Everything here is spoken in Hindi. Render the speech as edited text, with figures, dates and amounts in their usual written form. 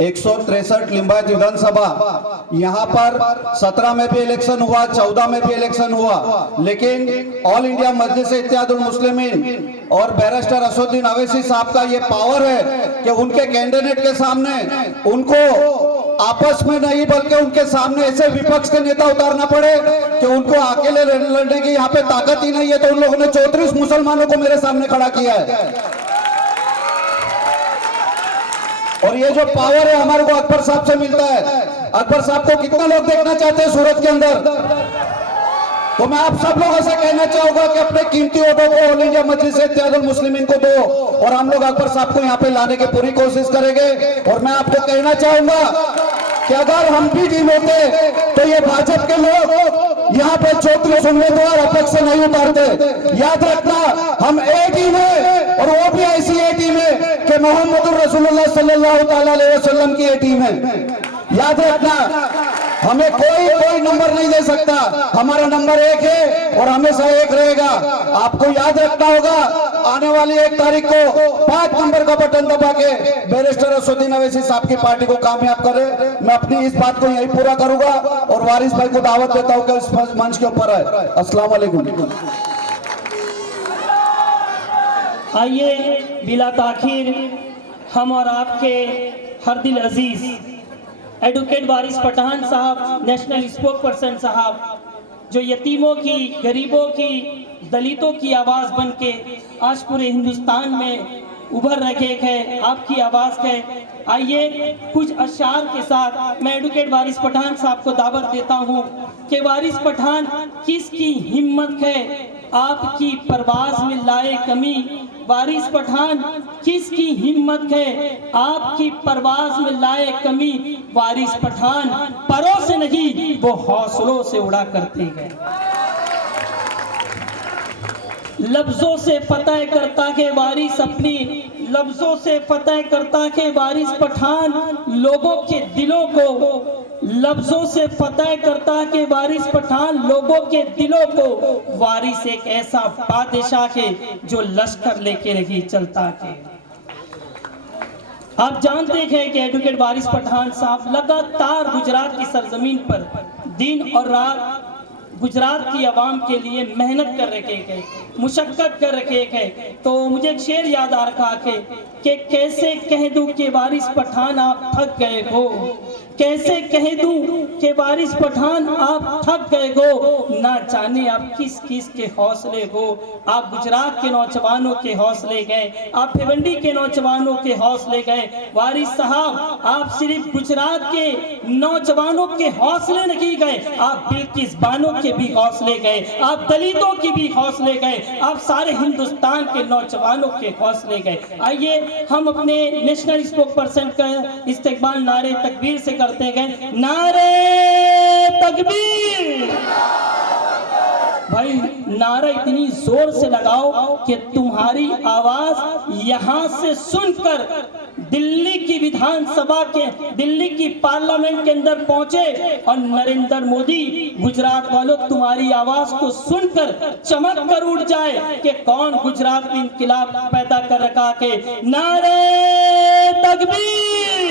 163 लिंबायत विधानसभा, यहाँ पर 17 में भी इलेक्शन हुआ, 14 में भी इलेक्शन हुआ, लेकिन ऑल इंडिया मजलिस इत्तेहादुल मुस्लिमीन और बैरिस्टर असदुद्दीन अवैसी साहब का ये पावर है कि उनके कैंडिडेट के सामने उनको आपस में नहीं बल्कि उनके सामने ऐसे विपक्ष के नेता उतारना पड़े कि उनको अकेले लड़ने की यहाँ पे ताकत ही नहीं है, तो उन लोगों ने 34 मुसलमानों को मेरे सामने खड़ा किया है। और ये जो पावर है हमारे को अकबर साहब से मिलता है। अकबर साहब को कितना लोग देखना चाहते हैं सूरत के अंदर? तो मैं आप सब लोगों से कहना चाहूंगा कि अपने कीमती वोटों को ऑल इंडिया मजलिस इत्तेहादुल मुस्लिमीन को दो और हम लोग अकबर साहब को यहाँ पे लाने की पूरी कोशिश करेंगे। और मैं आपको कहना चाहूंगा कि अगर हम भी टीम होते तो ये भाजपा के लोग यहाँ पे 34 उम्मीदवार अपक्ष से नहीं उतारते। याद रखना, हम एक टीम है और वो भी ऐसी एक टीम है कि मोहम्मद रसूलुल्लाह सल्लल्लाहु अलैहि वसल्लम की एक टीम है। याद रखना, हमें कोई नंबर नहीं दे सकता, हमारा नंबर एक है और हमेशा एक रहेगा। आपको याद रखना होगा, आने वाली 1 तारीख को 5 नंबर का बटन दबा के बैरिस्टर असदुद्दीन अवैसी साहब की पार्टी को कामयाब करे। मैं अपनी इस बात को यही पूरा करूंगा और वारिस भाई को दावत देता हूं कि इस मंच के ऊपर है। अस्सलाम वालेकुम। आइए बिला ताखीर हम और आपके हर दिल अजीज एडवोकेट वारिस पठान साहब, नेशनल स्पोक पर्सन साहब, जो यतीमों की, गरीबों की, दलितों की आवाज़ बन के आज पूरे हिंदुस्तान में उभर रखे हैं, आपकी आवाज़ है। आइए कुछ अशार के साथ मैं एडवोकेट वारिस पठान साहब को दावत देता हूँ कि वारिस पठान किसकी हिम्मत है आपकी परवाज में लाए कमी। वारिस पठान किसकी हिम्मत है आपकी परवाज में लाए कमी। वारिस पठान परों से नहीं वो हौसलों से उड़ा करते हैं। लफ्जों से फतह करता के वारिस अपनी, लफ्जों से फतह करता के वारिस पठान लोगों के दिलों को, लफ्जों से फतह करता के वारिस पठान लोगों के दिलों को। वारिस एक ऐसा बादशाह के जो लश्कर लेके नहीं चलता के। आप जानते हैं कि एडवोकेट वारिस पठान साहब लगातार गुजरात की सरजमीन पर दिन और रात गुजरात की आवाम के लिए मेहनत कर रखे हैं, मुशक्कत कर रखे हैं। तो मुझे एक शेर याद आ रखा है कि कैसे कह दूं कि वारिस पठान आप थक गए हो, कैसे कह दूं कि वारिस पठान आप थक गए हो। ना जाने आप किस किस के हौसले हो। आप गुजरात के नौजवानों के हौसले गए, आप भिवंडी के नौजवानों के हौसले गए। वारिस साहब आप सिर्फ गुजरात के नौजवानों के हौसले नहीं गए, आप बिल्किस बानो के भी हौसले गए, आप दलितों की भी हौसले गए, आप सारे हिंदुस्तान के नौजवानों के हौसले गए। आइए हम अपने नेशनल स्पोक पर्सन का इस्तेकबाल नारे तकबीर से करते गए। नारे तकबीर। भाई नारा इतनी जोर से लगाओ कि तुम्हारी आवाज यहां से सुनकर दिल्ली की विधानसभा के, दिल्ली की पार्लियामेंट के अंदर पहुंचे और नरेंद्र मोदी गुजरात वालों तुम्हारी आवाज को सुनकर चमक कर उठ जाए कि कौन गुजरात में इंकिलाब पैदा कर रखा के। नारे तकबीर।